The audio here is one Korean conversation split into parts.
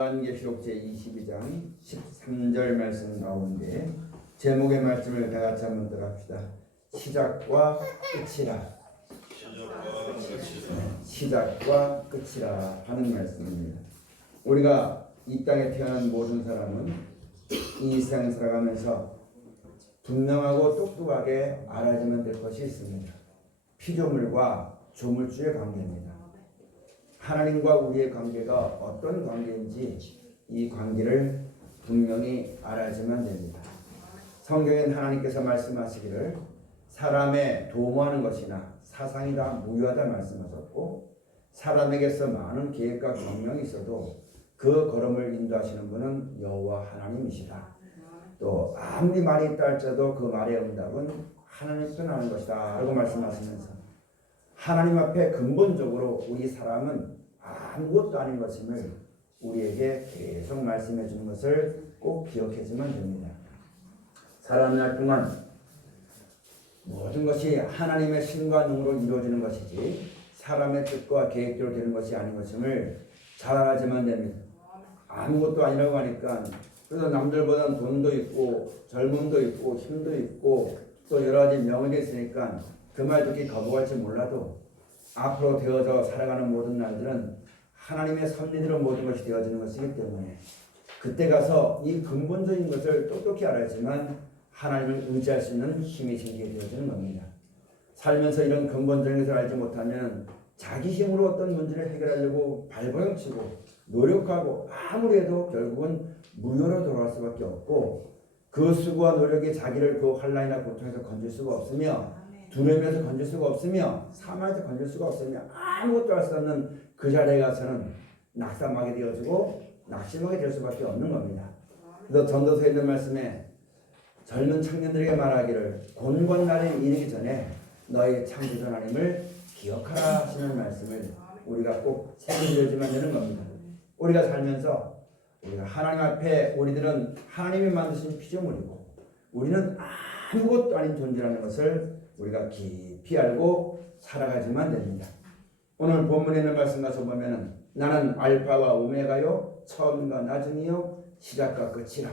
요한계시록 제22장 13절 말씀 가운데 제목의 말씀을 다 같이 한번 들어갑시다. 시작과 끝이라. 시작과 끝이라 하는 말씀입니다. 우리가 이 땅에 태어난 모든 사람은 이 세상 살아가면서 분명하고 똑똑하게 알아야만 될 것이 있습니다. 피조물과 조물주의 관계입니다. 하나님과 우리의 관계가 어떤 관계인지 이 관계를 분명히 알아야만 됩니다. 성경엔 하나님께서 말씀하시기를 사람의 도모하는 것이나 사상이 다 무효하다 말씀하셨고, 사람에게서 많은 계획과 경영이 있어도 그 걸음을 인도하시는 분은 여호와 하나님이시다. 또 아무리 말이 있다 할지라도 그 말의 응답은 하나님께서 나는 것이다 라고 말씀하시면서 하나님 앞에 근본적으로 우리 사람은 아무것도 아닌 것임을 우리에게 계속 말씀해 주는 것을 꼭 기억해주면 됩니다. 살아날 동안 모든 것이 하나님의 신과 능으로 이루어지는 것이지 사람의 뜻과 계획대로 되는 것이 아닌 것임을 잘 알아야만 됩니다. 아무것도 아니라고 하니까 그래서 남들보다는 돈도 있고 젊음도 있고 힘도 있고 또 여러 가지 명예도 있으니까 그 말 듣기 거부할지 몰라도 앞으로 되어져 살아가는 모든 날들은 하나님의 섭리대로 모든 것이 되어지는 것이기 때문에 그때 가서 이 근본적인 것을 똑똑히 알아야지만 하나님을 의지할 수 있는 힘이 생기게 되어지는 겁니다. 살면서 이런 근본적인 것을 알지 못하면 자기 힘으로 어떤 문제를 해결하려고 발버둥치고 노력하고 아무리 해도 결국은 무효로 돌아갈 수밖에 없고, 그 수고와 노력이 자기를 그 환난이나 고통에서 건질 수가 없으며 두려움에서 건질 수가 없으며 사망에서 건질 수가 없으며 아무것도 할 수 없는 그 자리에 가서는 낙담하게 되어지고 낙심하게 될 수밖에 없는 겁니다. 그래서 전도서에 있는 말씀에 젊은 청년들에게 말하기를 곤곤 날이 이르기 전에 너희 창조주 하나님을 기억하라 하시는 말씀을 우리가 꼭 새겨들어야지만 되는 겁니다. 우리가 살면서 우리가 하나님 앞에 우리들은 하나님이 만드신 피조물이고 우리는 아무것도 아닌 존재라는 것을 우리가 깊이 알고 살아가지만 됩니다. 오늘 본문에 있는 말씀 가서 보면은 나는 알파와 오메가요 처음과 나중이요 시작과 끝이라.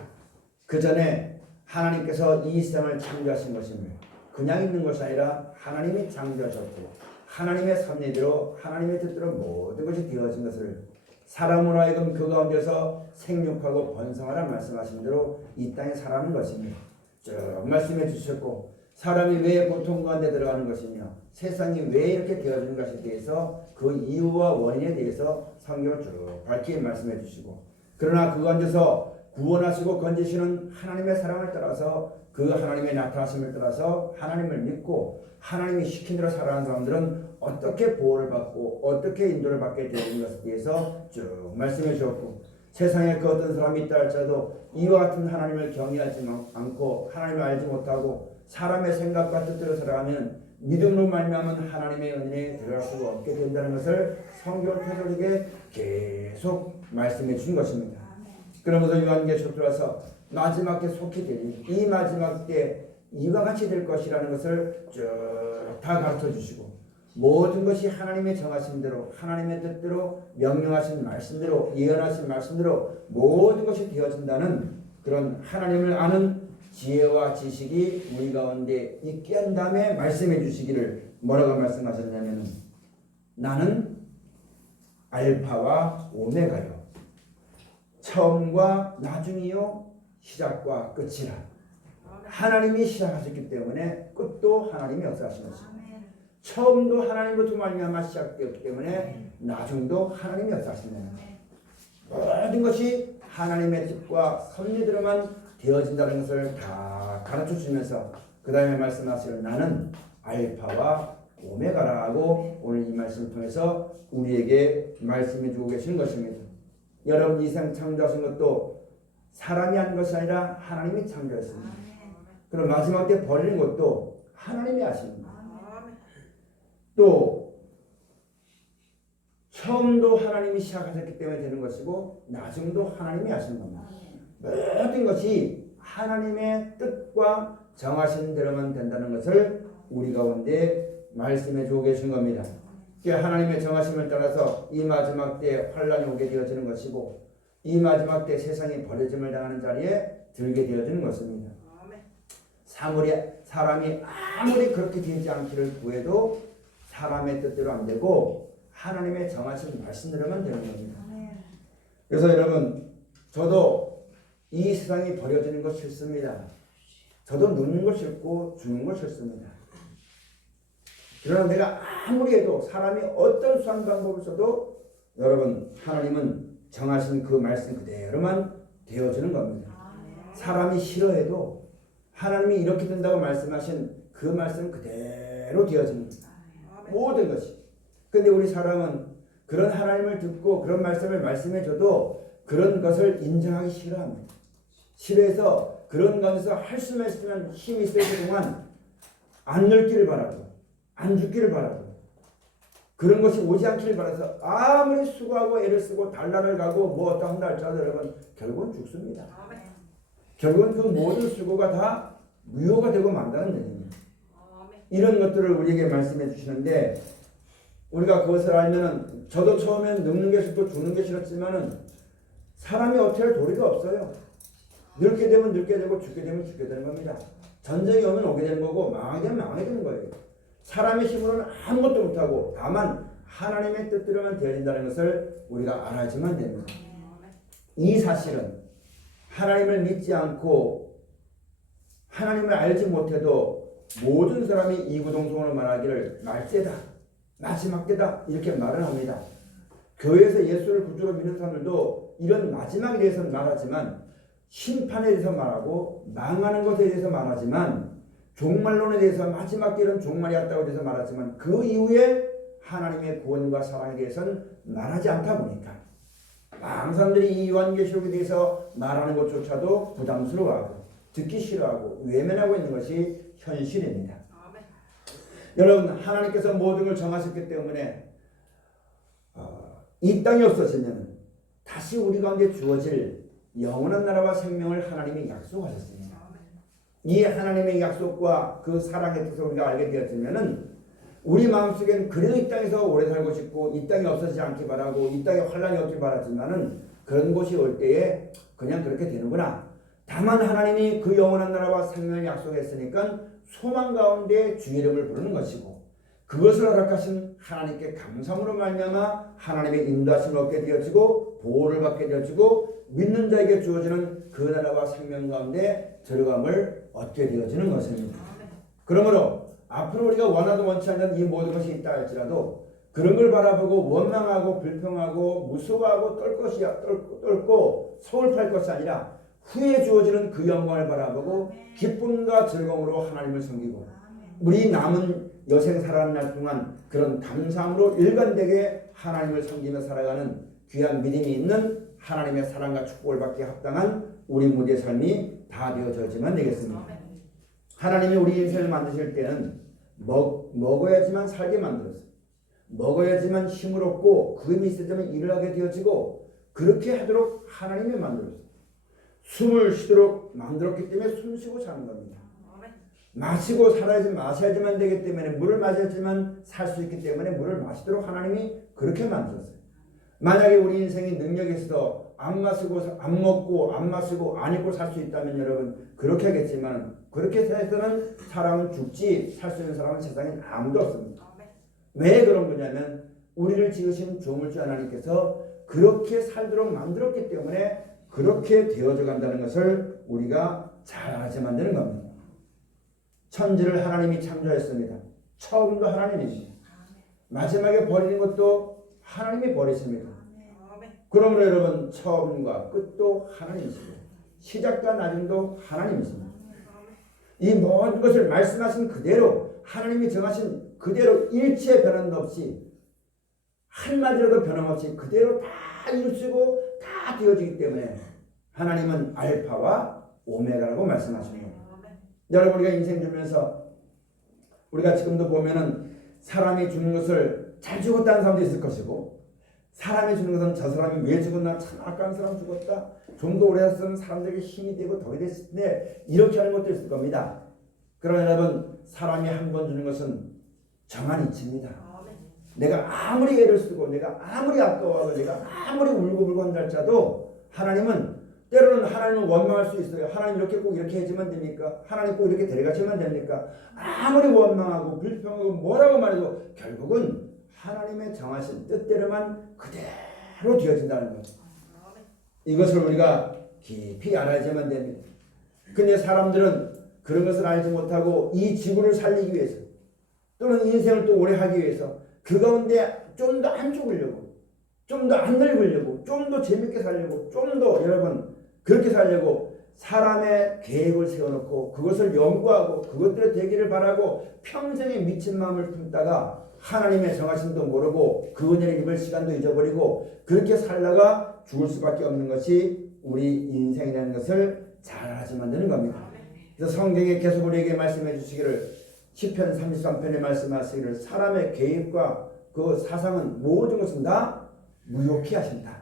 그 전에 하나님께서 이 세상을 창조하신 것임을 그냥 있는 것이 아니라 하나님이 창조하셨고 하나님의 섭리대로 하나님의 뜻대로 모든 것이 되어진 것을 사람으로 하여금 그 가운데서 생육하고 번성하라 말씀하신 대로 이 땅에 살아가는 것입니다. 쭉 말씀해 주셨고 사람이 왜 고통 가운데 들어가는 것이며 세상이 왜 이렇게 되어지는 것에 대해서 그 이유와 원인에 대해서 성경을 쭉 밝히 말씀해 주시고, 그러나 그 가운데서 구원하시고 건지시는 하나님의 사랑을 따라서 그 하나님의 나타나심을 따라서 하나님을 믿고 하나님이 시킨 대로 살아가는 사람들은 어떻게 보호를 받고 어떻게 인도를 받게 되는 것에 대해서 쭉 말씀해 주셨고, 세상에 그 어떤 사람이 있다 할지라도 이와 같은 하나님을 경외하지 않고 하나님을 알지 못하고 사람의 생각과 뜻대로 살아가면 믿음으로 말미암은 하나님의 은혜에 들어갈 수가 없게 된다는 것을 성경을 통해서 계속 말씀해 준 것입니다. 그러면서 요한계시록 들어와서 마지막 때 속히 되니 이 마지막 때 이와 같이 될 것이라는 것을 쭉 다 가르쳐 주시고 모든 것이 하나님의 정하신 대로 하나님의 뜻대로 명령하신 말씀대로 예언하신 말씀대로 모든 것이 되어진다는 그런 하나님을 아는 지혜와 지식이 우리 가운데 있게 한 다음에 말씀해 주시기를 뭐라고 말씀하셨냐면 나는 알파와 오메가요 처음과 나중이요 시작과 끝이라. 하나님이 시작하셨기 때문에 끝도 하나님이 역사하신 것입니다. 처음도 하나님으로부터 말미암아 시작되었기 때문에 나중도 하나님이 역사하신다. 모든 것이 하나님의 뜻과 섭리대로만 되어진다는 것을 다 가르쳐 주면서 그 다음에 말씀하시는 나는 알파와 오메가라고 오늘 이 말씀을 통해서 우리에게 말씀해 주고 계시는 것입니다. 여러분 이 세상 창조하신 것도 사람이 한 것이 아니라 하나님이 창조했습니다. 그럼 마지막 때 버리는 것도 하나님이 하십니다. 또 처음도 하나님이 시작하셨기 때문에 되는 것이고 나중도 하나님이 하시는 겁니다. 모든 것이 하나님의 뜻과 정하신 대로만 된다는 것을 우리 가운데 말씀해 주고 계신 겁니다. 하나님의 정하심을 따라서 이 마지막 때에 환란이 오게 되어지는 것이고 이 마지막 때 세상이 버려짐을 당하는 자리에 들게 되어지는 것입니다. 사람이 아무리 그렇게 되지 않기를 구해도 사람의 뜻대로 안 되고 하나님의 정하신 말씀대로만 되는 겁니다. 그래서 여러분, 저도 이 세상이 버려지는 것 싫습니다. 저도 눕는 것 싫고 죽는 것 싫습니다. 그러나 내가 아무리 해도 사람이 어떤 수한 방법을 써도 여러분, 하나님은 정하신 그 말씀 그대로만 되어지는 겁니다. 사람이 싫어해도 하나님이 이렇게 된다고 말씀하신 그 말씀 그대로 되어집니다. 모든 것이. 근데 우리 사람은 그런 하나님을 듣고 그런 말씀을 말씀해줘도 그런 것을 인정하기 싫어합니다. 싫어해서 그런 가운데서 할 수만 있으면 힘이 있을 동안 안 늙기를 바라고 안 죽기를 바라고 그런 것이 오지 않기를 바라서 아무리 수고하고 애를 쓰고 달란을 가고 뭐 어떤 한다 할지라도 여러분 결국은 죽습니다. 결국은 그 모든 수고가 다 무효가 되고 만다는 얘기입니다. 이런 것들을 우리에게 말씀해 주시는데 우리가 그것을 알면은 저도 처음엔 늙는 게 싫고 죽는 게 싫었지만은 사람이 어떻게 할 도리가 없어요. 늙게 되면 늙게 되고 죽게 되면 죽게 되는 겁니다. 전쟁이 오면 오게 되는 거고 망하게 되면 망하게 되는 거예요. 사람의 힘으로는 아무것도 못하고 다만 하나님의 뜻대로만 되어진다는 것을 우리가 알아야지만 됩니다. 이 사실은 하나님을 믿지 않고 하나님을 알지 못해도 모든 사람이 이구동성으로 말하기를 말세다, 마지막 때다 이렇게 말을 합니다. 교회에서 예수를 구주로 믿는 사람들도 이런 마지막에 대해서는 말하지만 심판에 대해서 말하고 망하는 것에 대해서 말하지만 종말론에 대해서 마지막 때는 종말이 왔다고 대해서 말하지만 그 이후에 하나님의 구원과 사랑에 대해서는 말하지 않다 보니까 많은 사람들이 이 요한계시록에 대해서 말하는 것조차도 부담스러워하고 듣기 싫어하고 외면하고 있는 것이 현실입니다. 여러분, 하나님께서 모든 걸 정하셨기 때문에 이 땅이 없어지면 다시 우리 가운데 주어질 영원한 나라와 생명을 하나님이 약속하셨습니다. 이 하나님의 약속과 그 사랑의 뜻을 우리가 알게 되었으면은 우리 마음속엔 그래도 이 땅에서 오래 살고 싶고 이 땅이 없어지지 않기 바라고 이 땅에 환란이 없길 바라지만은 그런 곳이 올 때에 그냥 그렇게 되는구나. 다만 하나님이 그 영원한 나라와 생명을 약속했으니까 소망 가운데 주의 이름을 부르는 것이고 그것을 허락하신 하나님께 감사함으로 말미암아 하나님의 인도하심을 얻게 되어지고 보호를 받게 되어지고 믿는 자에게 주어지는 그 나라와 생명 가운데 들어감을 얻게 되어지는 것입니다. 그러므로 앞으로 우리가 원하도 원치 않는 이 모든 것이 있다 할지라도 그런 걸 바라보고 원망하고 불평하고 무서워하고 떨고 서울팔 것이 아니라 후에 주어지는 그 영광을 바라보고 기쁨과 즐거움으로 하나님을 섬기고 우리 남은 여생 살아가는 날 동안 그런 감사함으로 일관되게 하나님을 섬기며 살아가는 귀한 믿음이 있는 하나님의 사랑과 축복을 받기에 합당한 우리 모두의 삶이 다 되어져야지만 되겠습니다. 하나님이 우리 인생을 만드실 때는 먹어야지만 살게 만들었어요. 먹어야지만 힘을 얻고 그 힘이 있어야지만 일을 하게 되어지고 그렇게 하도록 하나님이 만들었어요. 숨을 쉬도록 만들었기 때문에 숨 쉬고 사는 겁니다. 마시고 마셔야지만 되기 때문에 물을 마셔야지만 살 수 있기 때문에 물을 마시도록 하나님이 그렇게 만들었어요. 만약에 우리 인생이 능력이 있어도 안 마시고 안 먹고 안 마시고 안 입고 살 수 있다면 여러분 그렇게 하겠지만 그렇게 해서는 사람은 죽지 살 수 있는 사람은 세상에 아무도 없습니다. 왜 그런 거냐면 우리를 지으신 조물주 하나님께서 그렇게 살도록 만들었기 때문에 그렇게 되어져 간다는 것을 우리가 잘 알아야만 되는 겁니다. 천지를 하나님이 창조했습니다. 처음도 하나님이십니다. 마지막에 버리는 것도 하나님이 버리십니다. 그러므로 여러분 처음과 끝도 하나님이십니다. 시작과 나중도 하나님이십니다. 이 모든 것을 말씀하신 그대로 하나님이 정하신 그대로 일체 변함 없이 한마디라도 변함없이 그대로 다 이루시고 다 되어지기 때문에 하나님은 알파와 오메가라고 말씀하십니다. 여러분 우리가 인생 살면서 우리가 지금도 보면은 사람이 죽는 것을 잘 죽었다는 사람도 있을 것이고 사람이 죽는 것은 저 사람이 왜 죽었나 참 아까운 사람 죽었다 좀 더 오래 했으면 사람들에게 힘이 되고 덕이 됐을 텐데 이렇게 하는 것도 있을 겁니다. 그러나 여러분 사람이 한 번 죽는 것은 정한 이치입니다. 내가 아무리 애를 쓰고 내가 아무리 아까워하고 내가 아무리 울고불고 한다 할지라도 하나님은 때로는 하나님을 원망할 수 있어요. 하나님 이렇게 꼭 이렇게 해주면 됩니까? 하나님 꼭 이렇게 데려가시면 됩니까? 아무리 원망하고 불평하고 뭐라고 말해도 결국은 하나님의 정하신 뜻대로만 그대로 되어진다는 거죠. 이것을 우리가 깊이 알아야지만 됩니다. 근데 사람들은 그런 것을 알지 못하고 이 지구를 살리기 위해서 또는 인생을 또 오래 하기 위해서 그 가운데 좀 더 안 죽으려고, 좀 더 안 늙으려고, 좀 더 재밌게 살려고, 좀 더 여러분 그렇게 살려고 사람의 계획을 세워놓고 그것을 연구하고 그것들의 되기를 바라고 평생에 미친 마음을 품다가 하나님의 정하심도 모르고 그분을 입을 시간도 잊어버리고 그렇게 살다가 죽을 수밖에 없는 것이 우리 인생이라는 것을 잘 알아서 만드는 겁니다. 그래서 성경에 계속 우리에게 말씀해 주시기를 시편 33편에 말씀하시기를 사람의 계획과 그 사상은 모든 것은 다 무효케 하신다.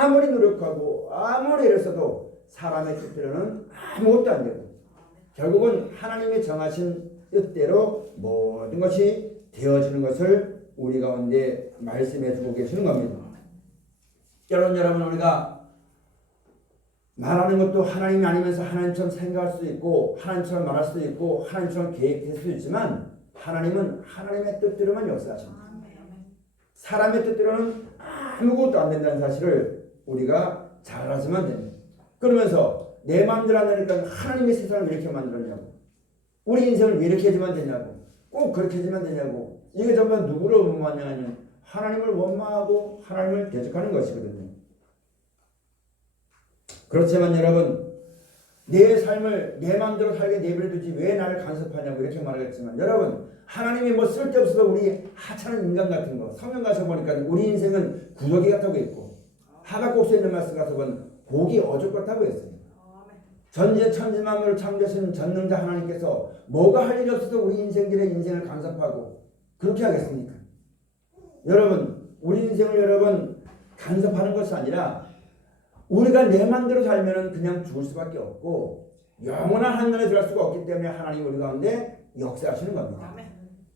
아무리 노력하고 아무리 이랬어도 사람의 뜻대로는 아무것도 안 되고 결국은 하나님이 정하신 뜻대로 모든 것이 되어지는 것을 우리 가운데 말씀해 주고 계시는 겁니다. 여러분 우리가 말하는 것도 하나님이 아니면서 하나님처럼 생각할 수도 있고 하나님처럼 말할 수도 있고 하나님처럼 계획될 수도 있지만 하나님은 하나님의 뜻대로만 역사하십니다. 사람의 뜻대로는 아무것도 안 된다는 사실을 우리가 잘 알아서만 됩니다. 그러면서 내 마음대로 안 되니까 하나님의 세상을 왜 이렇게 만들었냐고, 우리 인생을 왜 이렇게 해야지만 되냐고, 꼭 그렇게 해야지만 되냐고, 이게 전부 누구를 원망하냐면 하나님을 원망하고 하나님을 대적하는 것이거든요. 그렇지만 여러분 내 삶을 내 마음대로 살게 내버려두지 왜 나를 간섭하냐고 이렇게 말하겠지만 여러분 하나님이 뭐 쓸데없어서 우리 하찮은 인간 같은 거 성경 가서 보니까 우리 인생은 구더기 같다고 했고 하박국서에 있는 말씀 가서 보면 고기 어죽 같다고 했어요. 전지 천지 만물을 창조하신 전능자 하나님께서 뭐가 할 일이 없어서 우리 인생들의 인생을 간섭하고 그렇게 하겠습니까? 여러분 우리 인생을 여러분 간섭하는 것이 아니라 우리가 내 맘대로 살면 그냥 죽을 수밖에 없고 영원한 하늘에 들어갈 수가 없기 때문에 하나님 우리 가운데 역사하시는 겁니다.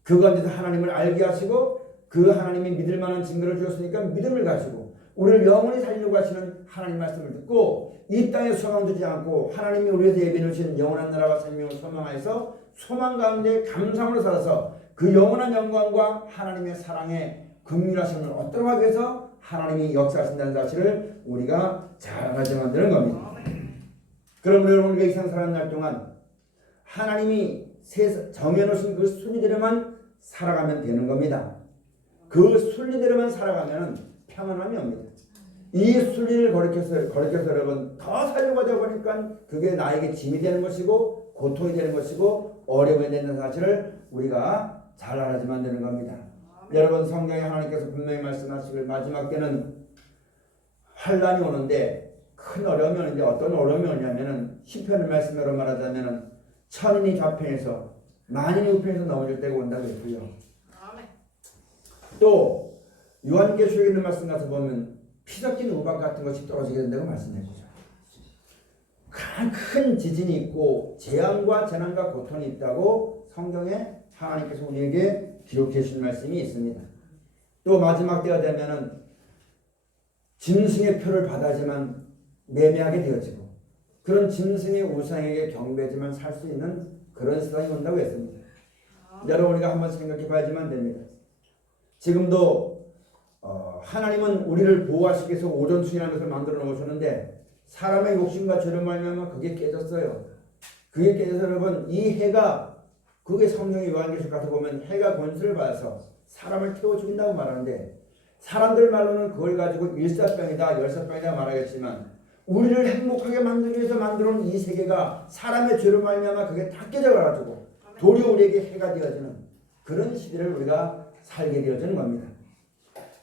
그 가운데서 하나님을 알게 하시고 그 하나님이 믿을 만한 증거를 주셨으니까 믿음을 가지고 우리를 영원히 살리려고 하시는 하나님 말씀을 듣고 이 땅에 소망 두지 않고 하나님이 우리에게 예비해 주신 영원한 나라와 생명을 소망하여서 소망 가운데 감사함으로 살아서 그 영원한 영광과 하나님의 사랑의 긍휼하심을 얻도록 하기 위해서 하나님이 역사하신다는 사실을 우리가 잘 알아야 만드는 겁니다. 그럼 여러분 우리가 이 세상 살아가는 날 동안 하나님이 정해놓으신 그 순리대로만 살아가면 되는 겁니다. 그 순리대로만 살아가면 평안함이 옵니다. 이 순리를 거룩해서 여러분 더 살려고 하다 보니까 그게 나에게 짐이 되는 것이고 고통이 되는 것이고 어려움이 되는 사실을 우리가 잘 알아야만 되는 겁니다. 여러분 성경에 하나님께서 분명히 말씀하시길 마지막 때는 환란이 오는데 큰 어려움이 오는데 어떤 어려움이 오냐면은 시편의 말씀으로 말하자면은 천인이 좌편에서 만인이 우편에서 넘어질 때가 온다고 했고요. 또 요한계시록에 있는 말씀 가서 보면 피 섞인 우박 같은 것이 떨어지게 된다고 말씀해주죠. 큰 지진이 있고 재앙과 재난과 고통이 있다고 성경에 하나님께서 우리에게 기록해 주신 말씀이 있습니다. 또 마지막 때가 되면은 짐승의 표를 받아야지만 매매하게 되어지고 그런 짐승의 우상에게 경배지만 살 수 있는 그런 세상이 온다고 했습니다. 여러분 우리가 한번 생각해 봐야지만 됩니다. 지금도 하나님은 우리를 보호하시기 위해서 오존층이라는 것을 만들어 놓으셨는데 사람의 욕심과 죄로 말미암아 그게 깨졌어요. 그게 깨져서 여러분 이 해가 그게 성경의 요한계시록 가서 보면 해가 권세를 받아서 사람을 태워 죽인다고 말하는데 사람들 말로는 그걸 가지고 일사병이다 열사병이다 말하겠지만 우리를 행복하게 만들기 위해서 만들어놓은 이 세계가 사람의 죄로 말미암아 그게 다 깨져가지고 도리어 우리에게 해가 되어지는 그런 시대를 우리가 살게 되어지는 겁니다.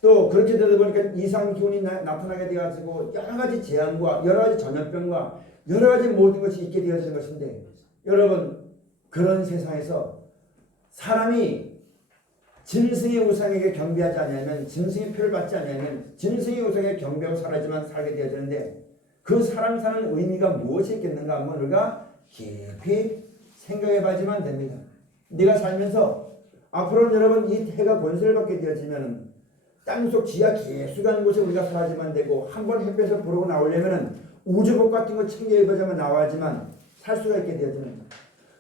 또 그렇게 되다 보니까 이상 기운이 나타나게 되어가지고 여러 가지 재앙과 여러 가지 전염병과 여러 가지 모든 것이 있게 되어지는 것인데 여러분 그런 세상에서 사람이 짐승의 우상에게 경배하지 않으면 짐승의 표를 받지 않으면 짐승의 우상에 경배하고 살아야지만 살게 되어지는데 그 사람 사는 의미가 무엇이 있겠는가 한번 우리가 깊이 생각해 봐야지만 됩니다. 네가 살면서 앞으로는 여러분 이 해가 권세를 받게 되어지면 땅속 지하 깊숙이 한 곳에 우리가 살아야지만 되고 한번 햇볕을 보러 나오려면은 우주복 같은 거 챙겨 입어야만 나와야지만 살 수가 있게 되어지는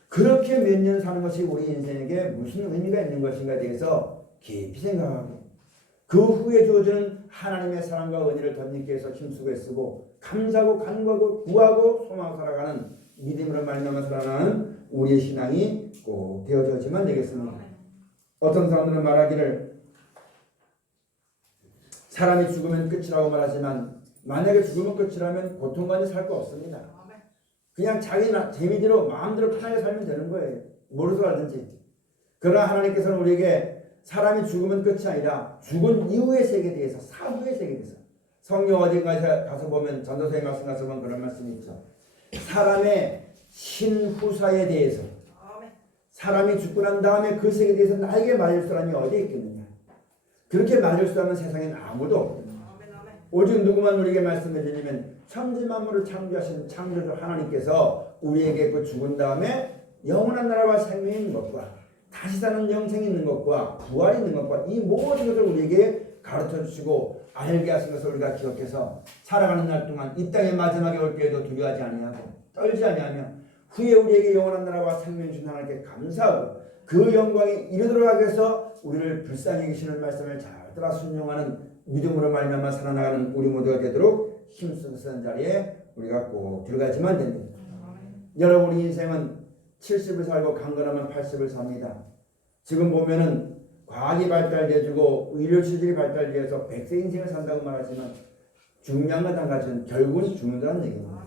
그렇게 몇 년 사는 것이 우리 인생에게 무슨 의미가 있는 것인가에 대해서 깊이 생각하고 그 후에 주어지는 하나님의 사랑과 은혜를 덧입기 위해서 힘쓰고 애쓰고 감사하고 간구하고 구하고 소망하고 살아가는 믿음으로 말미암아 살아가는 우리의 신앙이 꼭 되어져야지만 되겠습니다. 어떤 사람들은 말하기를 사람이 죽으면 끝이라고 말하지만 만약에 죽으면 끝이라면 고통까지 살 거 없습니다. 그냥 자기 재미대로 마음대로 편하게 살면 되는 거예요. 뭐로서 하든지. 그러나 하나님께서는 우리에게 사람이 죽으면 끝이 아니라 죽은 이후의 세계에 대해서 사후의 세계에 대해서 성경 어딘가에 가서 보면 전도서의 말씀 가서 보면 그런 말씀이 있죠. 사람의 신후사에 대해서 사람이 죽고 난 다음에 그 세계에 대해서 나에게 말할 사람이 어디에 있겠느냐. 그렇게 말할 사람은 세상에는 아무도 없거든요. 오직 누구만 우리에게 말씀해 주냐면 천지만물을 창조하신 창조주 하나님께서 우리에게 그 죽은 다음에 영원한 나라와 생명이 있는 것과 다시 사는 영생이 있는 것과 부활이 있는 것과 이 모든 것을 우리에게 가르쳐 주시고 알게 하신 것을 우리가 기억해서 살아가는 날 동안 이 땅의 마지막에 올 때에도 두려워하지 아니하고 떨지 아니하며 후에 우리에게 영원한 나라와 생명 주신 하나님께 감사하고 그 영광에 이르도록 하기 위해서 우리를 불쌍히 계시는 말씀을 잘 따라 순종하는 믿음으로 말미암아 살아나가는 우리 모두가 되도록 힘쓰는 쓰는 자리에 우리가 꼭 들어가지만 됩니다. 여러분 우리 인생은 70을 살고 강건하면 80을 삽니다. 지금 보면은 과학이 발달돼주고 의료시설이 발달돼서 100세 인생을 산다고 말하지만 중요한 건 한 가지는 결국은 죽는다는 얘기입니다.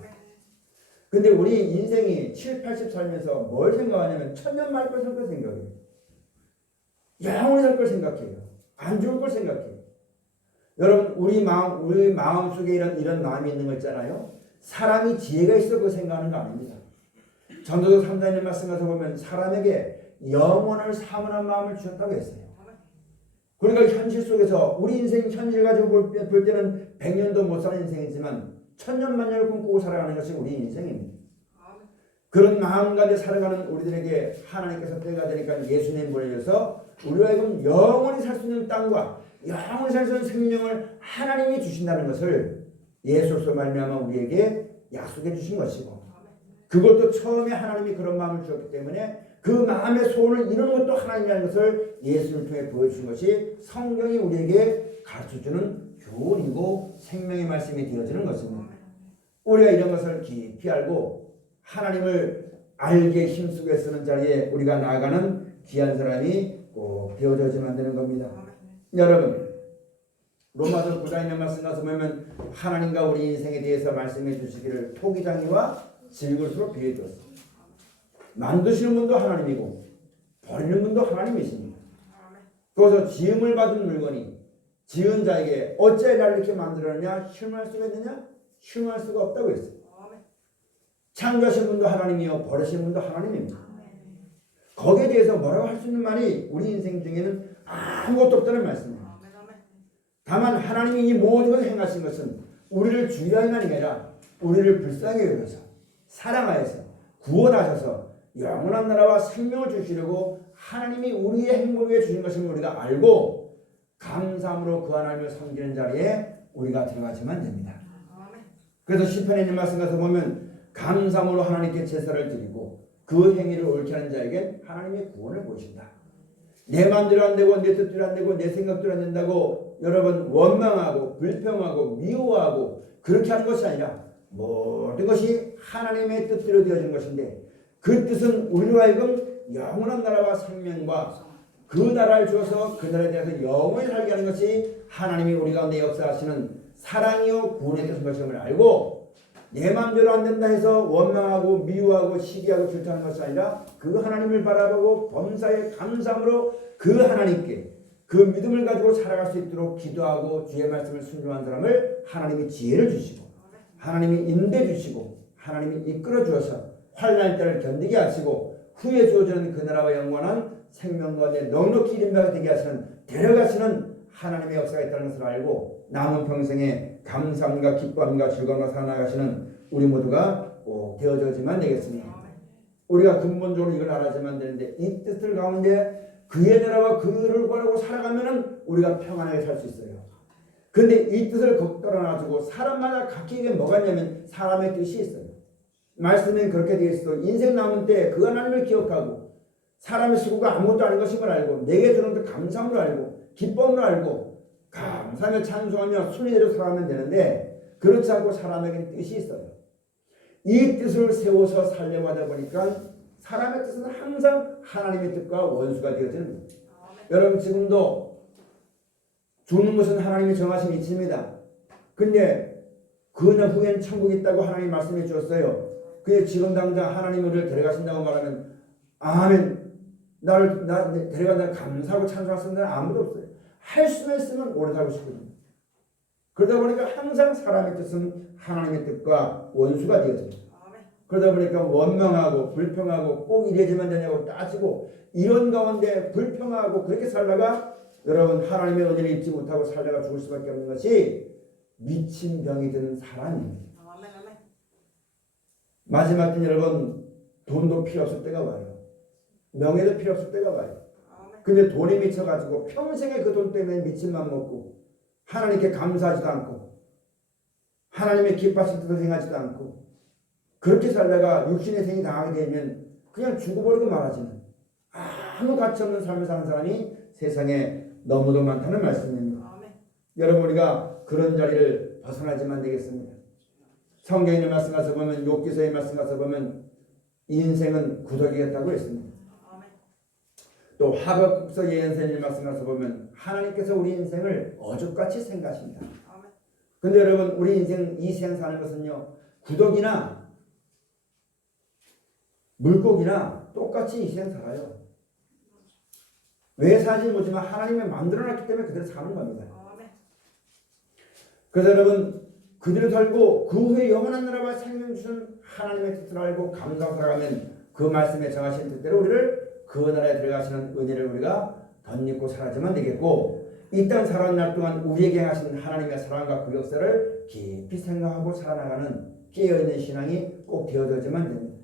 근데 우리 인생이 7, 80 살면서 뭘 생각하냐면 천년 말 걸 살 걸 생각해요. 영원히 살 걸 생각해요. 안 죽을 걸 생각해요. 여러분 우리 마음 속에 이런 마음이 있는 거 있잖아요. 사람이 지혜가 있어 그 생각하는 거 아닙니다. 전도서 3장의 말씀 가서 보면 사람에게 영혼을 사모하는 마음을 주셨다고 했어요. 그러니까 현실 속에서 우리 인생 현실 가지고 볼 때는 100년도 못 사는 인생이지만 천년 만년을 꿈꾸고 살아가는 것이 우리 인생입니다. 그런 마음 가운데 살아가는 우리들에게 하나님께서 때가 되니까 예수님 보내셔서 우리가 지금 영원히 살 수 있는 땅과 영원히 살 수 있는 생명을 하나님이 주신다는 것을 예수로서 말미암아 우리에게 약속해 주신 것이고 그것도 처음에 하나님이 그런 마음을 주었기 때문에 그 마음의 소원을 이루는 것도 하나님이라는 것을 예수를 통해 보여주신 것이 성경이 우리에게 가르쳐주는 교훈이고 생명의 말씀이 되어지는 것입니다. 우리가 이런 것을 깊이 알고 하나님을 알게 힘쓰고 애쓰는 자리에 우리가 나아가는 귀한 사람이 꼭 되어져야만 되는 겁니다. 여러분 로마서 9장에 있는 말씀 가서 보면 하나님과 우리 인생에 대해서 말씀해 주시기를 토기장이와 질그릇으로 비유해 주었습니다. 만드시는 분도 하나님이고 버리는 분도 하나님이십니다. 그래서 지음을 받은 물건이 지은 자에게 어째 나를 이렇게 만들었느냐 실망할 수가 있느냐 실망할 수가 없다고 했어요. 창조하신 분도 하나님이요 버리신 분도 하나님입니다. 거기에 대해서 뭐라고 할 수 있는 말이 우리 인생 중에는 아무것도 없다는 말씀입니다. 다만 하나님이 이 모든 것을 행하신 것은 우리를 주의하기만이 아니라 우리를 불쌍히 여겨서 사랑하여서 구원하셔서 영원한 나라와 생명을 주시려고 하나님이 우리의 행복에 주신 것을 우리가 알고 감사함으로 그 하나님을 섬기는 자리에 우리가 들어가지만 됩니다. 그래서 시편에 있는 말씀 가서 보면 감사함으로 하나님께 제사를 드리고 그 행위를 옳게 하는 자에겐 하나님의 구원을 보신다. 내 마음대로 안 되고 내 뜻대로 안 되고 내 생각대로 안 된다고 여러분 원망하고 불평하고 미워하고 그렇게 하는 것이 아니라 모든 것이 하나님의 뜻대로 되어진 것인데 그 뜻은 우리로 하여금 영원한 나라와 생명과 그 나라를 주어서 그 나라에 대해서 영원히 살게 하는 것이 하나님이 우리 가운데 역사하시는 사랑이요 구원의 뜻인 것임을 알고 내 마음대로 안 된다 해서 원망하고 미워하고 시기하고 질투하는 것이 아니라 그 하나님을 바라보고 범사에 감사함으로 그 하나님께 그 믿음을 가지고 살아갈 수 있도록 기도하고 주의 말씀을 순종한 사람을 하나님이 지혜를 주시고 하나님이 인도해 주시고 하나님이 이끌어 주어서 환난의 때를 견디게 하시고 후에 주어지는 그 나라와 영원한 생명 가운데 넉넉히 이름바가 되게 하시는 데려가시는 하나님의 역사가 있다는 것을 알고 남은 평생에 감사함과 기쁨과 즐거움과 살아나가시는 우리 모두가 꼭 되어져야지만 되겠습니다. 우리가 근본적으로 이걸 알아야만 되는데 이 뜻을 가운데 그의 나라와 그를 구하고 살아가면은 우리가 평안하게 살 수 있어요. 근데 이 뜻을 떠나가지고 사람마다 각기에게 뭐가 있냐면 사람의 뜻이 있어요. 말씀엔 그렇게 되어 있어. 인생 남은 때 그 하나님을 기억하고 사람의 수고가 아무것도 아닌 것임을 알고 내게 주는 그 감사함을 알고 기쁨을 알고 감사하며 찬송하며 순리대로 살아가면 되는데 그렇지 않고 사람에게는 뜻이 있어요. 이 뜻을 세워서 살려고 하다 보니까 사람의 뜻은 항상 하나님의 뜻과 원수가 되어지는 거예요. 여러분 지금도 죽는 것은 하나님이 정하신 이치입니다. 근데 그날 후엔 천국이 있다고 하나님 말씀해 주었어요. 그게 지금 당장 하나님이 우리를 데려가신다고 말하면 아멘. 나를 데려간다는 감사하고 찬송할 수 있는 아무도 없어요. 할 수만 있으면 오래 살고 싶거든요. 그러다 보니까 항상 사람의 뜻은 하나님의 뜻과 원수가 되어져요. 그러다 보니까 원망하고 불평하고 꼭 이래야지만 되냐고 따지고 이런 가운데 불평하고 그렇게 살다가 여러분 하나님의 은혜를 입지 못하고 살다가 죽을 수밖에 없는 것이 미친 병이 든 사람입니다. 마지막 때 여러분 돈도 필요 없을 때가 와요. 명예도 필요 없을 때가 와요. 근데 돈이 미쳐가지고 평생에 그 돈 때문에 미친 맘 먹고 하나님께 감사하지도 않고 하나님의 기뻐하신 뜻을 행하지도 않고 그렇게 살다가 육신의 생이 당하게 되면 그냥 죽어버리고 말하지만 아무 가치 없는 삶을 사는 사람이 세상에 너무도 많다는 말씀입니다. 여러분 우리가 그런 자리를 벗어나지만 되겠습니다. 성경의 말씀 가서 보면 욥기서의 말씀 가서 보면 인생은 구덕이겠다고 했습니다. 또 하박국서 예언서의 말씀 가서 보면 하나님께서 우리 인생을 어죽같이 생각하십니다. 근데 여러분 우리 인생 이 세상 사는 것은요 구덕이나 물고기나 똑같이 이 세상 살아요. 왜 사는지 모르지만 하나님이 만들어놨기 때문에 그대로 사는 겁니다. 그래서 여러분 그대로 살고 그 후에 영원한 나라와 생명 주신 하나님의 뜻을 알고 감사하고 살아가면 그 말씀에 정하신 뜻대로 우리를 그 나라에 들어가시는 은혜를 우리가 덧입고 살아야만 되겠고 이 땅 살아온 날 동안 우리에게 하신 하나님의 사랑과 그 역사를 깊이 생각하고 살아나가는 깨어있는 신앙이 꼭 되어져야만 됩니다.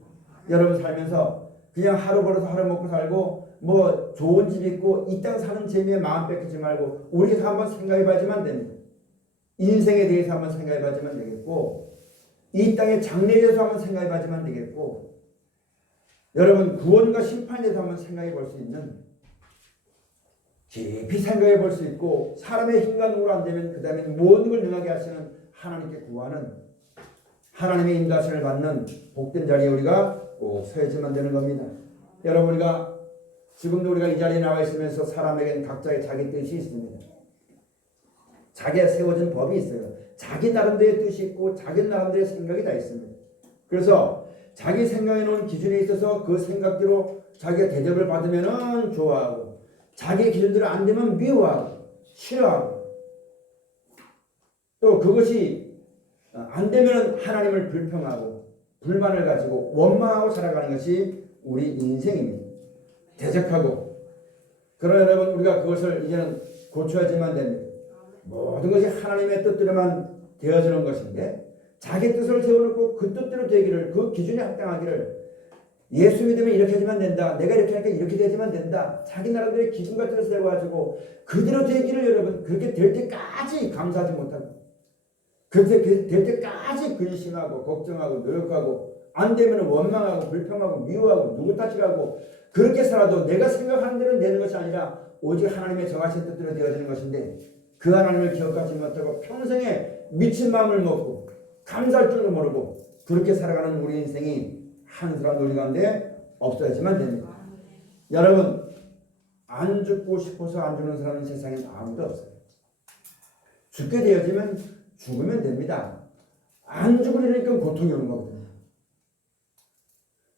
여러분 살면서 그냥 하루 벌어서 하루 먹고 살고 뭐 좋은 집 있고 이 땅 사는 재미에 마음 뺏기지 말고 우리가 한번 생각해봐야지만 됩니다. 인생에 대해서 한번 생각해봐야지만 되겠고 이 땅의 장래에 대해서 한번 생각해봐야지만 되겠고 여러분 구원과 심판에 대해서 한번 생각해볼 수 있는 깊이 생각해볼 수 있고 사람의 힘과 능으로 안 되면 그 다음에 모든 걸 능하게 하시는 하나님께 구하는 하나님의 인도하심을 받는 복된 자리에 우리가 꼭 서야지만 되는 겁니다. 여러분 우리가 지금도 우리가 이 자리에 나와 있으면서 사람에게는 각자의 자기 뜻이 있습니다. 자기가 세워진 법이 있어요. 자기 나름대로의 뜻이 있고 자기 나름대로의 생각이 다 있습니다. 그래서 자기 생각해 놓은 기준에 있어서 그 생각대로 자기가 대접을 받으면 좋아하고 자기 기준대로 안 되면 미워하고 싫어하고 또 그것이 안 되면 하나님을 불평하고 불만을 가지고 원망하고 살아가는 것이 우리 인생입니다. 대적하고 그러나 여러분 우리가 그것을 이제는 고쳐야지만 됩니다. 모든 것이 하나님의 뜻대로만 되어지는 것인데 자기 뜻을 세워놓고 그 뜻대로 되기를 그 기준에 합당하기를 예수 믿으면 이렇게 하지만 된다. 내가 이렇게 하니까 이렇게 되지만 된다. 자기 나름대로의 기준 같은 것을 세워가지고 그대로 되기를 여러분 그렇게 될 때까지 감사하지 못하고 그렇게 될 때까지 근심하고 걱정하고 노력하고 안 되면 원망하고 불평하고 미워하고 누구 탓이라고 그렇게 살아도 내가 생각하는 대로 되는 것이 아니라 오직 하나님의 정하신 뜻대로 되어지는 것인데 그 하나님을 기억하지 못하고 평생에 미친 마음을 먹고 감사할 줄도 모르고 그렇게 살아가는 우리 인생이 한순간 우리 가운데 없어야지만 됩니다. 여러분 안 죽고 싶어서 안 죽는 사람은 세상에 아무도 없어요. 죽게 되어지면 죽으면 됩니다. 안 죽으려니까 고통이 오는 거거든요.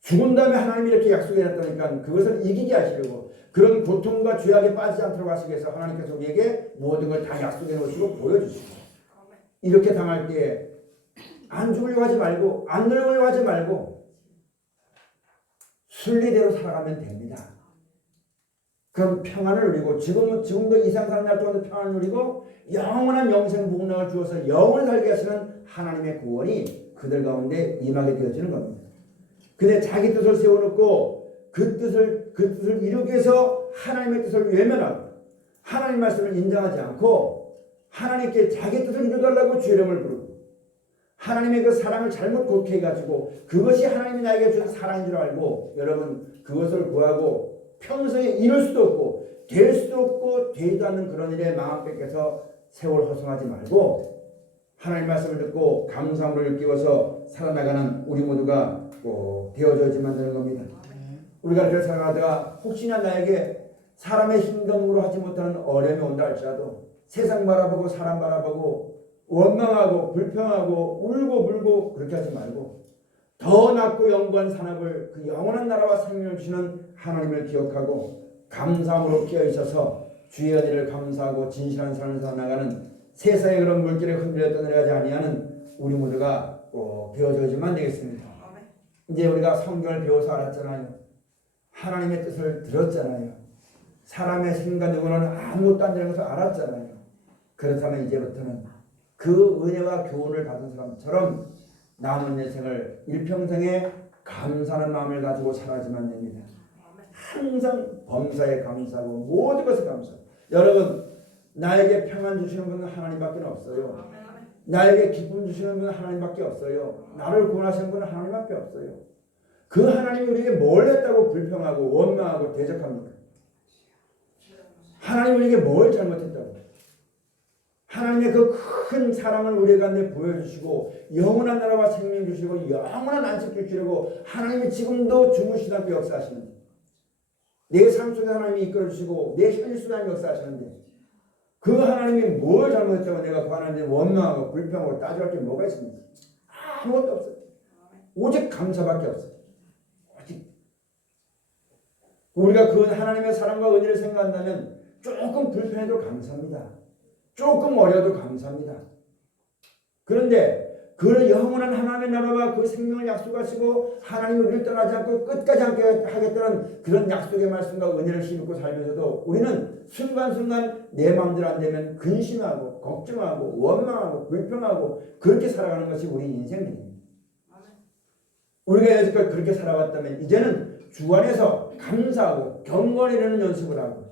죽은 다음에 하나님이 이렇게 약속해 놨다니까 그것을 이기게 하시려고 그런 고통과 죄악에 빠지지 않도록 하시기 위해서 하나님께서 우리에게 모든 걸 다 약속해 놓으시고 보여주시고 이렇게 당할 때에 안 죽으려고 하지 말고 안 늙으려고 하지 말고 순리대로 살아가면 됩니다. 그럼 평안을 누리고 지금도 이상 사는 날 동안도 평안을 누리고 영원한 영생 복락을 주어서 영원히 살게 하시는 하나님의 구원이 그들 가운데 임하게 되어지는 겁니다. 근데 자기 뜻을 세워놓고 그 뜻을 이루기 위해서 하나님의 뜻을 외면하고 하나님 말씀을 인정하지 않고 하나님께 자기 뜻을 이루달라고 주의 이름을 부르고 하나님의 그 사랑을 잘못 곡해가지고 그것이 하나님이 나에게 준 사랑인 줄 알고 여러분 그것을 구하고 평생에 이룰 수도 없고 될 수도 없고 되지도 않는 그런 일에 마음 뺏겨서 세월 허송하지 말고 하나님 말씀을 듣고 감사함을 느끼어서 살아나가는 우리 모두가 꼭 되어져야지만 되는 겁니다. 우리가 그렇게 살아가다가 혹시나 나에게 사람의 힘듦으로 하지 못하는 어려움이 온다 할지라도 세상 바라보고 사람 바라보고 원망하고 불평하고 울고 불고 그렇게 하지 말고 더 낮고 영구한 산업을 그 영원한 나라와 생명을 주시는 하나님을 기억하고 감사함으로 깨어 있어서 주의 은혜를 감사하고 진실한 삶을 살아나가는 세상의 그런 물길에 흔들려 떠내려가지 아니하는 우리 모두가 꼭 되어져야지만 되겠습니다. 이제 우리가 성경을 배워서 알았잖아요. 하나님의 뜻을 들었잖아요. 사람의 생각 누구는 아무것도 안 되는 것을 알았잖아요. 그렇다면 이제부터는 그 은혜와 교훈을 받은 사람처럼 남은 인생을 일평생에 감사하는 마음을 가지고 살아야지만 됩니다. 항상 범사에 감사하고 모든 것에 감사하고 여러분 나에게 평안 주시는 분은 하나님밖에 없어요. 나에게 기쁨 주시는 분은 하나님밖에 없어요. 나를 구원하시는 분은 하나님밖에 없어요. 그 하나님이 우리에게 뭘 했다고 불평하고 원망하고 대적합니까? 하나님이 우리에게 뭘 잘못했다고? 하나님의 그 큰 사랑을 우리 가운데 보여주시고 영원한 나라와 생명 주시고 영원한 안식 주시려고 하나님이 지금도 주무시지 않고 역사하시는데 내 삶 속에 하나님이 이끌어주시고 내 현실 속에 하나님이 역사하시는데 그 하나님이 뭘 잘못했다고 내가 그 하나님을 원망하고 불평하고 따져할 게 뭐가 있습니까? 아무것도 없어요. 오직 감사밖에 없어요. 오직 우리가 그 하나님의 사랑과 은혜를 생각한다면 조금 불편해도 감사합니다. 조금 어려도 감사합니다. 그런데 그 영원한 하나님의 나라와 그 생명을 약속하시고 하나님을 우리를 떠나지 않고 끝까지 함께 하겠다는 그런 약속의 말씀과 은혜를 힘입고 살면서도 우리는 순간순간 내 마음대로 안 되면 근심하고 걱정하고 원망하고 불평하고 그렇게 살아가는 것이 우리 인생입니다. 우리가 여지까지 그렇게 살아왔다면 이제는 주 안에서 감사하고 경건이라는 연습을 하고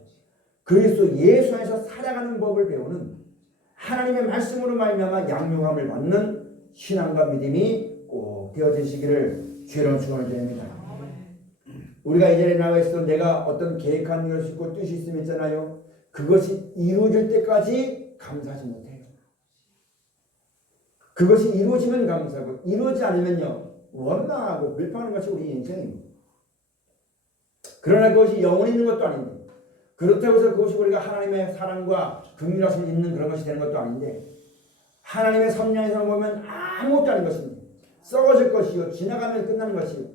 그리스도 예수 안에서 살아가는 법을 배우는 하나님의 말씀으로 말미암아 양육함을 받는 신앙과 믿음이 꼭 되어지시기를 주의 축원을 드립니다. 우리가 이전에 나와 있어도 내가 어떤 계획한 것이 있고 뜻이 있으면 있잖아요. 그것이 이루어질 때까지 감사하지 못해요. 그것이 이루어지면 감사하고 이루어지지 않으면요 원망하고 불평하는 것이 우리 인생입니다. 그러나 그것이 영원히 있는 것도 아닌데 그렇다고 해서 그것이 우리가 하나님의 사랑과 긍휼하심을 입는 그런 것이 되는 것도 아닌데 하나님의 섭리에서 보면 아무것도 아닌 것입니다. 썩어질 것이요 지나가면 끝나는 것이요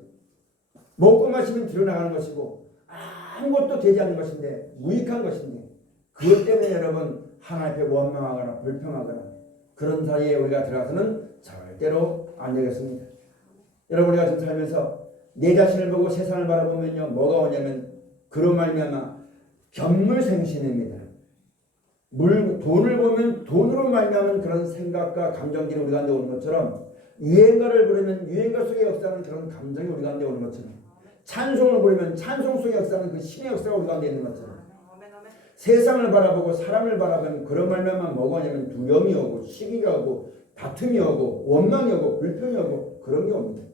먹고 마시면 뒤로나가는 것이고 아무것도 되지 않는 것인데 무익한 것인데 그것 때문에 여러분 하나님 앞에 원망하거나 불평하거나 그런 사이에 우리가 들어가서는 절대로 안 되겠습니다. 여러분 우리가 지금 살면서 내 자신을 보고 세상을 바라보면요 뭐가 오냐면 그런 말미암아 견물생심입니다. 돈을 보면 돈으로 말미암은 그런 생각과 감정들이 우리 가운데 오는 것처럼 유행가를 부르면 유행가 속에 역사하는 그런 감정이 우리 가운데 오는 것처럼 찬송을 부르면 찬송 속에 역사하는 그 신의 역사가 우리 가운데 있는 것처럼 세상을 바라보고 사람을 바라보면 그런 말미암아 뭐가 오냐면 두려움이 오고 시기가 오고 다툼이 오고 원망이 오고 불평이 오고 그런 게 옵니다.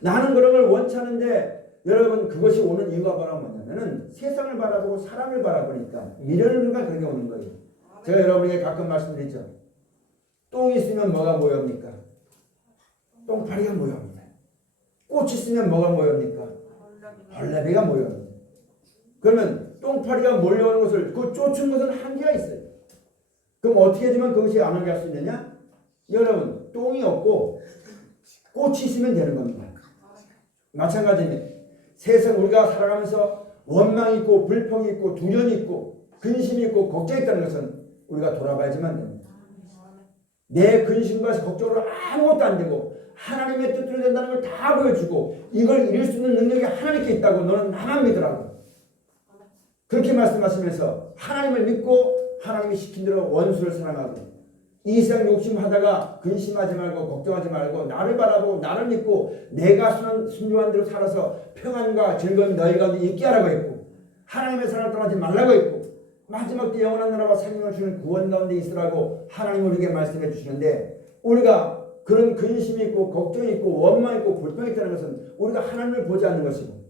나는 그런 걸 원치 않은데 여러분 그것이 오는 이유가 바로 뭐냐면은 세상을 바라보고 사람을 바라보니까 미련과 그런 게 오는 거예요. 제가 여러분에게 가끔 말씀드리죠. 똥이 있으면 뭐가 모여옵니까? 똥파리가 모여옵니다. 꽃이 있으면 뭐가 모여옵니까? 벌레비가 모여옵니다. 그러면 똥파리가 몰려오는 것을 그 쫓은 것은 한계가 있어요. 그럼 어떻게 해주면 그것이 안 오게 할 수 있느냐? 여러분 똥이 없고 꽃이 있으면 되는 겁니다. 마찬가지입니다. 세상 우리가 살아가면서 원망이 있고 불평이 있고 두려움이 있고 근심이 있고 걱정이 있다는 것은 우리가 돌아봐야지만 됩니다. 내 근심과 걱정으로 아무것도 안 되고 하나님의 뜻대로 된다는 걸 다 보여주고 이걸 이룰 수 있는 능력이 하나님께 있다고 너는 나만 믿으라고 그렇게 말씀하시면서 하나님을 믿고 하나님이 시킨 대로 원수를 사랑하고 이 세상 욕심하다가 근심하지 말고 걱정하지 말고 나를 바라보고 나를 믿고 내가 순종한 대로 살아서 평안과 즐거움이 너희 가운데 있게 하라고 했고 하나님의 사랑을 떠나지 말라고 했고 마지막 때 영원한 나라와 생명을 주는 구원 가운데 있으라고 하나님 우리에게 말씀해 주시는데 우리가 그런 근심이 있고 걱정이 있고 원망이 있고 불평이 있다는 것은 우리가 하나님을 보지 않는 것이고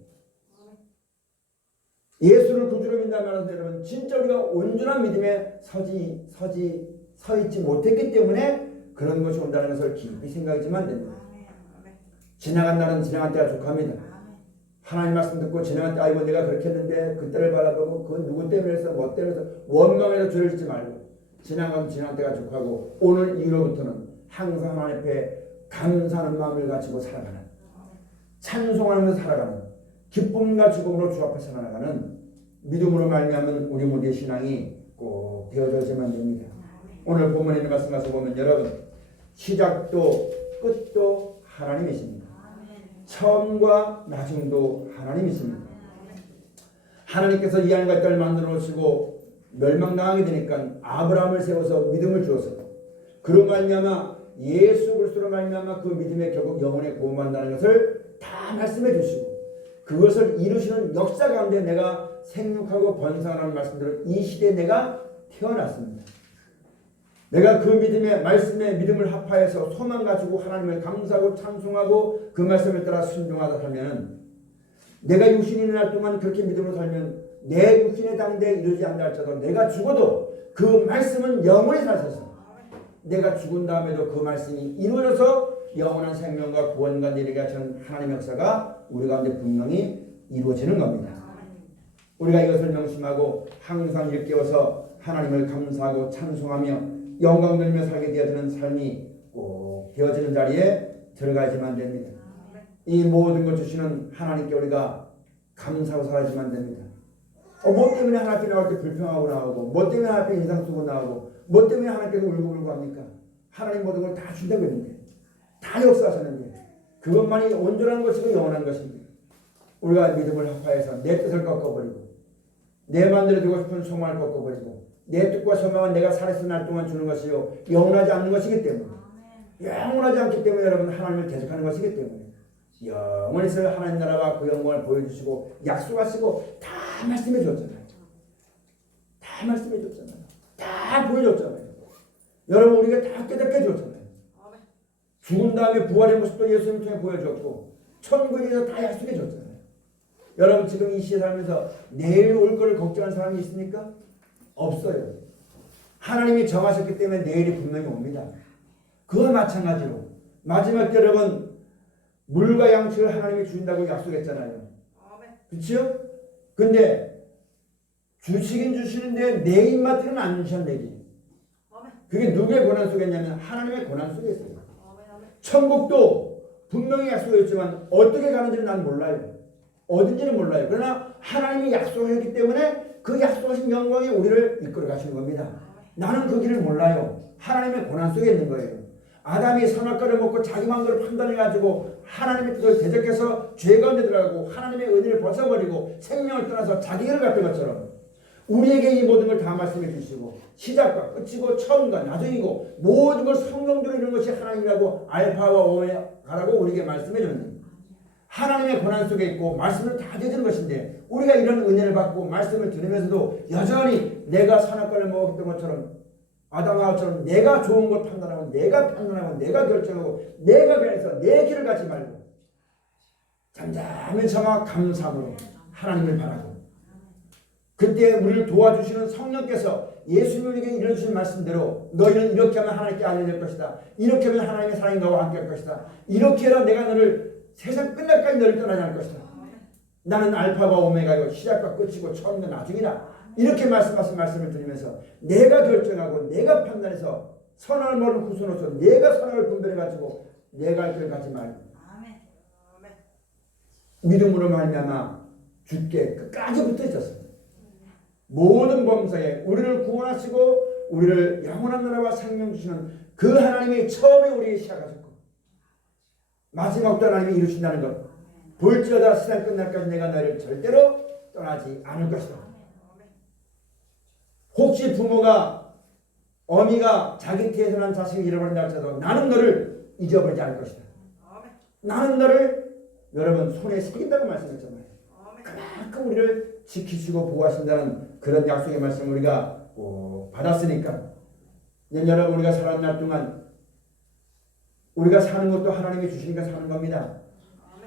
예수를 구주로 믿는다면 여러분 진짜 우리가 온전한 믿음에 서 있지 못했기 때문에 그런 것이 온다는 것을 깊이 생각하지만 됩니다. 지나간 날은 지나간 때가 족합니다. 하나님 말씀 듣고 지나간 때 아이고 내가 그렇게 했는데 그때를 바라보고 그 누구 때문에 해서 뭐 때문에 해서 원망해서 죄를 짓지 말고 지나가면 지나간 때가 족하고 오늘 이후로부터는 항상 하나님 앞에 감사하는 마음을 가지고 살아가는 찬송하면서 살아가는 기쁨과 죽음으로 주 앞에 살아가는 믿음으로 말미암은 우리 모두의 신앙이 꼭 되어져야만 됩니다. 오늘 본문에 있는 말씀 가서 보면 여러분 시작도 끝도 하나님이십니다. 처음과 나중도 하나님이십니다. 하나님께서 이 하늘과 땅을 만들어 놓으시고 멸망당하게 되니까 아브라함을 세워서 믿음을 주었어요. 그로 말미암아 예수 그리스도로 말미암아 그 믿음에 결국 영혼에 구원한다는 것을 다 말씀해 주시고 그것을 이루시는 역사 가운데 내가 생육하고 번성하는 말씀대로 이 시대에 내가 태어났습니다. 내가 그 믿음의 말씀에 믿음을 합하여서 소망 가지고 하나님을 감사하고 찬송하고 그 말씀을 따라 순종하다 살면 내가 육신이 있는 날 동안 그렇게 믿음으로 살면 내 육신의 당대에 이르지 않다 할지라도 내가 죽어도 그 말씀은 영원히 사셔서 내가 죽은 다음에도 그 말씀이 이루어져서 영원한 생명과 구원과 내리게 하시는 하나님의 역사가 우리 가운데 분명히 이루어지는 겁니다. 우리가 이것을 명심하고 항상 일깨워서 하나님을 감사하고 찬송하며 영광 돌리며 살게 되어지는 삶이 꼭 되어지는 자리에 들어가야지만 됩니다. 이 모든 걸 주시는 하나님께 우리가 감사하고 살아야지만 됩니다. 뭐 때문에 하나님께 나올 때 불평하고 나오고 뭐 때문에 하나님께 인상 쓰고 나오고 뭐 때문에 하나님께서 울고 합니까? 하나님 모든 걸 다 준다고 했는데 다 역사하셨는데 그것만이 온전한 것이고 영원한 것입니다. 우리가 믿음을 합하여서 내 뜻을 꺾어버리고 내 마음대로 되고 싶은 소망을 꺾어버리고 내 뜻과 소망은 내가 살아있는 날 동안 주는 것이요 영원하지 않는 것이기 때문에 영원하지 않기 때문에 여러분 하나님을 대적하는 것이기 때문에 영원히 있을 하나님 나라와 그 영광을 보여주시고 약속하시고 다 말씀해 줬잖아요. 다 말씀해 줬잖아요. 다 보여줬잖아요. 여러분 우리가 다 깨닫게 해줬잖아요. 죽은 다음에 부활의 모습도 예수님을 통해 보여줬고 천국에 대해서 다 약속해 줬잖아요. 여러분 지금 이 시에 살면서 내일 올 거를 걱정하는 사람이 있습니까? 없어요. 하나님이 정하셨기 때문에 내일이 분명히 옵니다. 그와 마찬가지로 마지막 때 여러분 물과 양식을 하나님이 주신다고 약속했잖아요. 그렇죠? 근데 주시긴 주시는데 내 입맛대로는 안 주셨네. 그게 누구의 고난 속에 있냐면 하나님의 고난 속에 있어요. 천국도 분명히 약속했지만 어떻게 가는지는 난 몰라요. 어딘지는 몰라요. 그러나 하나님이 약속했기 때문에 그 약속하신 영광이 우리를 이끌어 가시는 겁니다. 나는 그 길을 몰라요. 하나님의 고난 속에 있는 거예요. 아담이 선악과를 먹고 자기 마음대로 판단해가지고 하나님의 뜻을 대적해서 죄 가운데 들어가고 하나님의 은혜를 벗어버리고 생명을 떠나서 자기 길을 갔던 것처럼 우리에게 이 모든 걸 다 말씀해 주시고 시작과 끝이고 처음과 나중이고 모든 걸 성경대로 이루는 것이 하나님이라고 알파와 오메가라고 우리에게 말씀해 줬는데 하나님의 고난 속에 있고 말씀을 다 되는 것인데 우리가 이런 은혜를 받고 말씀을 들으면서도 여전히 내가 선악과를 먹었던 것처럼 아담아처럼 내가 좋은 걸 판단하고 내가 결정하고 내가 그래서 내 길을 가지 말고 잠잠히 참아 감사함으로 하나님을 바라고 그때 우리를 도와주시는 성령께서 예수님에게 이루어주신 말씀대로 너희는 이렇게 하면 하나님께 알려질 것이다. 이렇게 하면 하나님의 사랑이 너와 함께 할 것이다. 이렇게 해라 내가 너를 세상 끝날까지 너를 떠나지 않을 것이다. 나는 알파와 오메가요 시작과 끝이고 처음과 나중이다. 이렇게 말씀하신 말씀을 드리면서 내가 결정하고 내가 판단해서 선악을 모르는 후손으로서 내가 선악을 분별해가지고 내가 할 길을 가지 말고 믿음으로 말미암아 주께 끝까지 붙어 있었습니다. 모든 범사에 우리를 구원하시고 우리를 영원한 나라와 생명 주시는 그 하나님이 처음에 우리에게 시작하셨고 마지막도 하나님이 이루신다는 것 볼지어다 세상 끝날까지 내가 너희를 절대로 떠나지 않을 것이다. 혹시 부모가 어미가 자기 태에서 난 자식을 잃어버린다 할지라도 나는 너를 잊어버리지 않을 것이다. 나는 너를 여러분 손에 새긴다고 말씀했잖아요. 그만큼 우리를 지키시고 보호하신다는 그런 약속의 말씀을 우리가 꼭 받았으니까 여러분, 우리가 살아온 날 동안 우리가 사는 것도 하나님이 주시니까 사는 겁니다.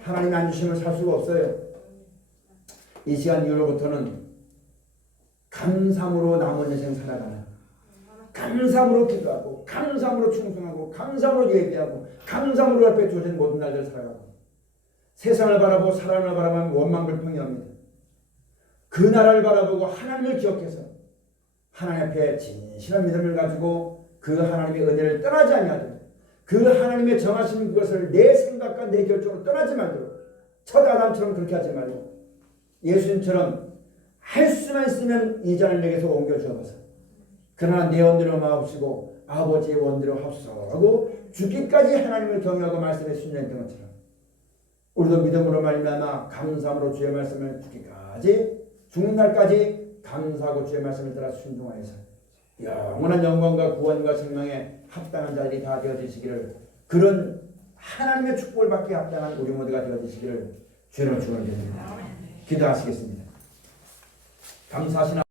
하나님이 안 주시면 살 수가 없어요. 이 시간 이후로부터는 감사함으로 남은 인생 살아가는, 감사함으로 기도하고, 감사함으로 충성하고, 감사함으로 예배하고, 감사함으로 앞에 주어진 모든 날들 살아가고, 세상을 바라보고 사람을 바라보면 원망불평이합니다. 그 나라를 바라보고 하나님을 기억해서 하나님 앞에 진실한 믿음을 가지고 그 하나님의 은혜를 떠나지 아니하도록, 그 하나님의 정하신 그것을 내 생각과 내 결정으로 떠나지 말도록, 첫 아담처럼 그렇게 하지 말고 예수님처럼 할 수만 있으면 이 잔을 내게서 옮겨 주어서 그러나 내 원대로 마옵시고 아버지의 원대로 합소하고 죽기까지 하나님을 경외하고 말씀에 순종했던 것처럼 우리도 믿음으로 말미암아 감사함으로 주의 말씀을 죽기까지, 죽는 날까지 감사하고 주의 말씀을 따라 순종하여서 영원한 영광과 구원과 생명에 합당한 자들이 다 되어지시기를, 그런 하나님의 축복을 받기 합당한 우리 모두가 되어지시기를 주님으로 축원드립니다. 기도하시겠습니다. 감사하시나